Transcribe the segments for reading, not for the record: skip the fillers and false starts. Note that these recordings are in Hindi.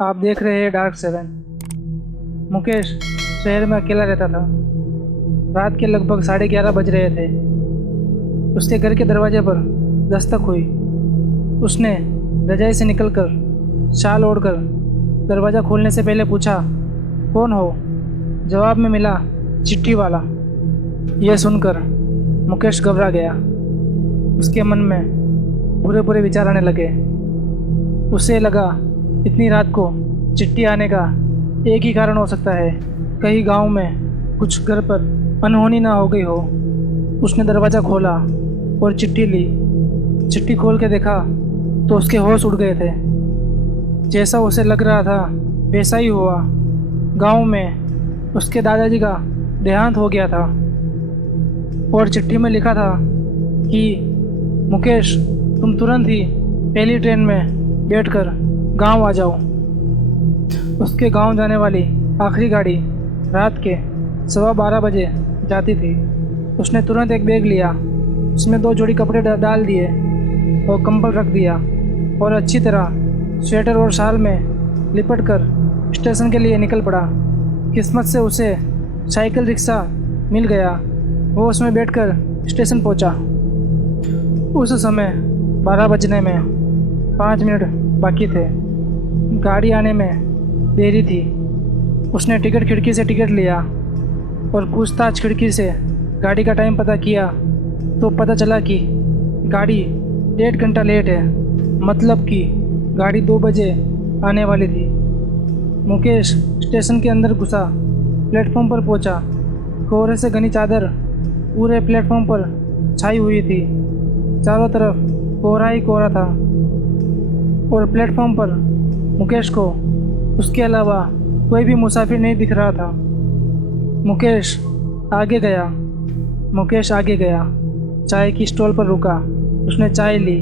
आप देख रहे हैं डार्क सेवन। मुकेश शहर में अकेला रहता था। रात के लगभग 11:30 बज रहे थे। उसके घर के दरवाजे पर दस्तक हुई। उसने रजाई से निकलकर शाल ओढ़कर दरवाज़ा खोलने से पहले पूछा, कौन हो? जवाब में मिला, चिट्ठी वाला। यह सुनकर मुकेश घबरा गया। उसके मन में बुरे बुरे विचार आने लगे। उसे लगा इतनी रात को चिट्ठी आने का एक ही कारण हो सकता है, कहीं गांव में कुछ घर पर अनहोनी ना हो गई हो। उसने दरवाज़ा खोला और चिट्ठी ली। चिट्ठी खोल के देखा तो उसके होश उड़ गए थे। जैसा उसे लग रहा था वैसा ही हुआ। गांव में उसके दादाजी का देहांत हो गया था और चिट्ठी में लिखा था कि मुकेश, तुम तुरंत ही पहली ट्रेन में बैठकर गांव आ जाओ। उसके गांव जाने वाली आखिरी गाड़ी रात के 12:15 बजे जाती थी। उसने तुरंत एक बैग लिया, उसमें 2 जोड़ी कपड़े डाल दिए और कंबल रख दिया और अच्छी तरह स्वेटर और शाल में लिपट कर स्टेशन के लिए निकल पड़ा। किस्मत से उसे साइकिल रिक्शा मिल गया। वो उसमें बैठकर स्टेशन पहुंचा। उस समय 12 बजने में 5 मिनट बाकी थे। गाड़ी आने में देरी थी। उसने टिकट खिड़की से टिकट लिया और पूछताछ खिड़की से गाड़ी का टाइम पता किया तो पता चला कि गाड़ी 1.5 घंटा लेट है, मतलब कि गाड़ी 2 बजे आने वाली थी। मुकेश स्टेशन के अंदर घुसा, प्लेटफॉर्म पर पहुंचा। कोहरे से घनी चादर पूरे प्लेटफॉर्म पर छाई हुई थी। चारों तरफ कोहरा ही कोहरा था और प्लेटफॉर्म पर मुकेश को उसके अलावा कोई भी मुसाफिर नहीं दिख रहा था। मुकेश आगे गया। चाय की स्टॉल पर रुका। उसने चाय ली।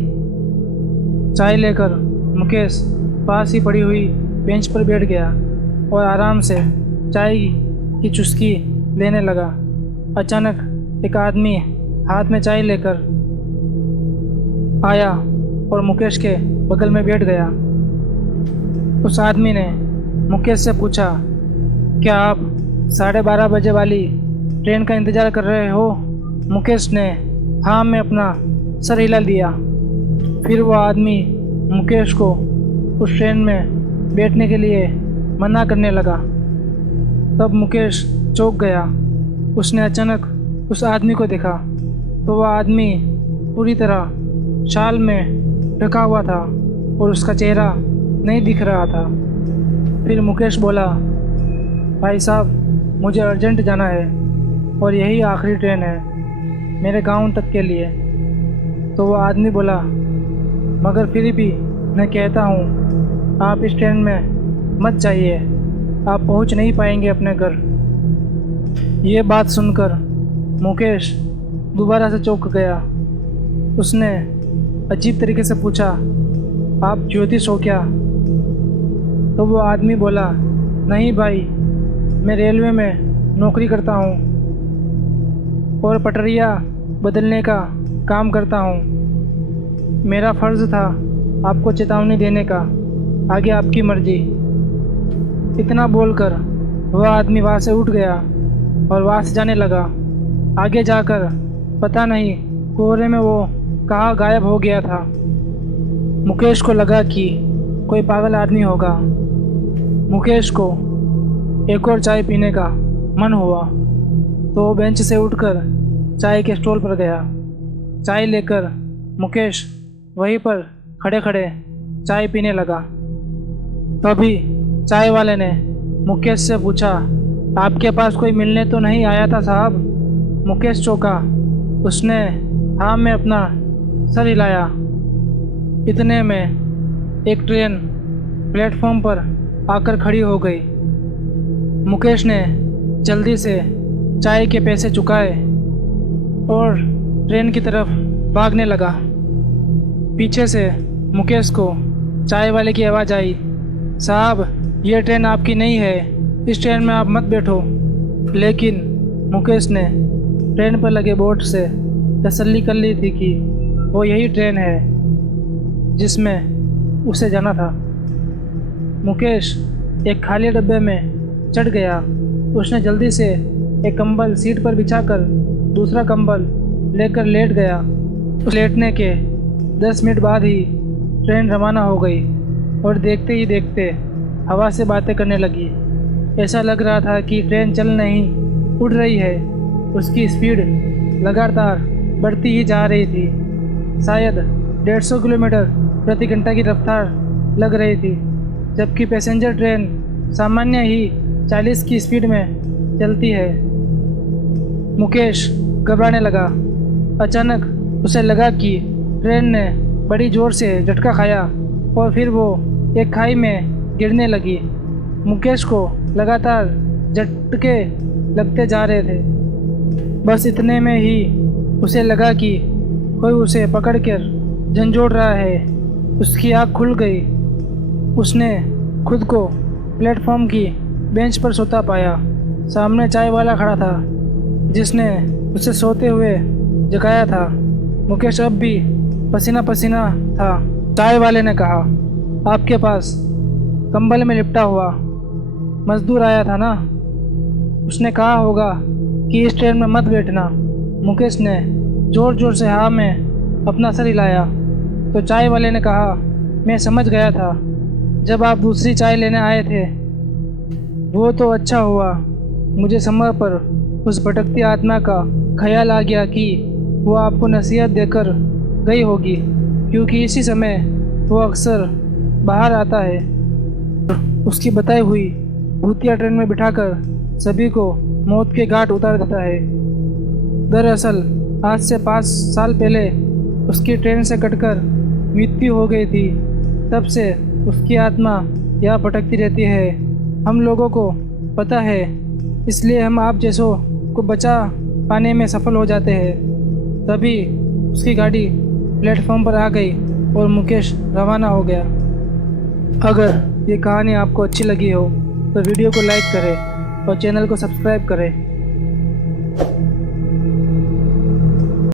चाय लेकर मुकेश पास ही पड़ी हुई बेंच पर बैठ गया और आराम से चाय की चुस्की लेने लगा। अचानक एक आदमी हाथ में चाय लेकर आया और मुकेश के बगल में बैठ गया। उस आदमी ने मुकेश से पूछा, क्या आप 12:30 बजे वाली ट्रेन का इंतज़ार कर रहे हो? मुकेश ने हाँ में अपना सर हिला दिया। फिर वो आदमी मुकेश को उस ट्रेन में बैठने के लिए मना करने लगा। तब मुकेश चौंक गया। उसने अचानक उस आदमी को देखा तो वह आदमी पूरी तरह शाल में ढका हुआ था और उसका चेहरा नहीं दिख रहा था। फिर मुकेश बोला, भाई साहब, मुझे अर्जेंट जाना है और यही आखिरी ट्रेन है मेरे गांव तक के लिए। तो वो आदमी बोला, मगर फिर भी मैं कहता हूँ आप इस ट्रेन में मत जाइए, आप पहुँच नहीं पाएंगे अपने घर। ये बात सुनकर मुकेश दोबारा से चौंक गया। उसने अजीब तरीके से पूछा, आप ज्योतिष हो क्या? तो वो आदमी बोला, नहीं भाई, मैं रेलवे में नौकरी करता हूँ और पटरियाँ बदलने का काम करता हूँ। मेरा फ़र्ज़ था आपको चेतावनी देने का, आगे आपकी मर्ज़ी। इतना बोलकर वह आदमी वहाँ से उठ गया और वहाँ से जाने लगा। आगे जाकर पता नहीं कोहरे में वो कहाँ गायब हो गया था। मुकेश को लगा कि कोई पागल आदमी होगा। मुकेश को एक और चाय पीने का मन हुआ तो वो बेंच से उठकर चाय के स्टॉल पर गया। चाय लेकर मुकेश वहीं पर खड़े खड़े चाय पीने लगा। तभी चाय वाले ने मुकेश से पूछा, आपके पास कोई मिलने तो नहीं आया था साहब? मुकेश चौंका। उसने हाँ में अपना सर हिलाया। इतने में एक ट्रेन प्लेटफॉर्म पर आकर खड़ी हो गई। मुकेश ने जल्दी से चाय के पैसे चुकाए और ट्रेन की तरफ भागने लगा। पीछे से मुकेश को चाय वाले की आवाज़ आई, साहब, ये ट्रेन आपकी नहीं है, इस ट्रेन में आप मत बैठो। लेकिन मुकेश ने ट्रेन पर लगे बोर्ड से तसल्ली कर ली थी कि वो यही ट्रेन है जिसमें उसे जाना था। मुकेश एक खाली डब्बे में चढ़ गया। उसने जल्दी से एक कंबल सीट पर बिछाकर दूसरा कंबल लेकर लेट गया। उस लेटने के 10 मिनट बाद ही ट्रेन रवाना हो गई और देखते ही देखते हवा से बातें करने लगी। ऐसा लग रहा था कि ट्रेन चल नहीं, उड़ रही है। उसकी स्पीड लगातार बढ़ती ही जा रही थी। शायद 150 किलोमीटर प्रति घंटा की रफ्तार लग रही थी, जबकि पैसेंजर ट्रेन सामान्य ही 40 की स्पीड में चलती है। मुकेश घबराने लगा। अचानक उसे लगा कि ट्रेन ने बड़ी ज़ोर से झटका खाया और फिर वो एक खाई में गिरने लगी। मुकेश को लगातार झटके लगते जा रहे थे। बस इतने में ही उसे लगा कि कोई उसे पकड़कर झंझोड़ रहा है। उसकी आँख खुल गई। उसने खुद को प्लेटफॉर्म की बेंच पर सोता पाया। सामने चाय वाला खड़ा था, जिसने उसे सोते हुए जगाया था। मुकेश अब भी पसीना पसीना था। चाय वाले ने कहा, आपके पास कंबल में लिपटा हुआ मजदूर आया था ना? उसने कहा होगा कि इस ट्रेन में मत बैठना। मुकेश ने ज़ोर ज़ोर से हाँ में अपना सर हिलाया तो चाय वाले ने कहा, मैं समझ गया था जब आप दूसरी चाय लेने आए थे। वो तो अच्छा हुआ, मुझे समय पर उस भटकती आत्मा का ख्याल आ गया कि वो आपको नसीहत देकर गई होगी, क्योंकि इसी समय वो अक्सर बाहर आता है। उसकी बताई हुई भूतिया ट्रेन में बिठाकर सभी को मौत के घाट उतार देता है। दरअसल आज से 5 साल पहले उसकी ट्रेन से कटकर मृत्यु हो गई थी। तब से उसकी आत्मा यहाँ भटकती रहती है। हम लोगों को पता है, इसलिए हम आप जैसों को बचा पाने में सफल हो जाते हैं। तभी उसकी गाड़ी प्लेटफॉर्म पर आ गई और मुकेश रवाना हो गया। अगर ये कहानी आपको अच्छी लगी हो तो वीडियो को लाइक करें और चैनल को सब्सक्राइब करें।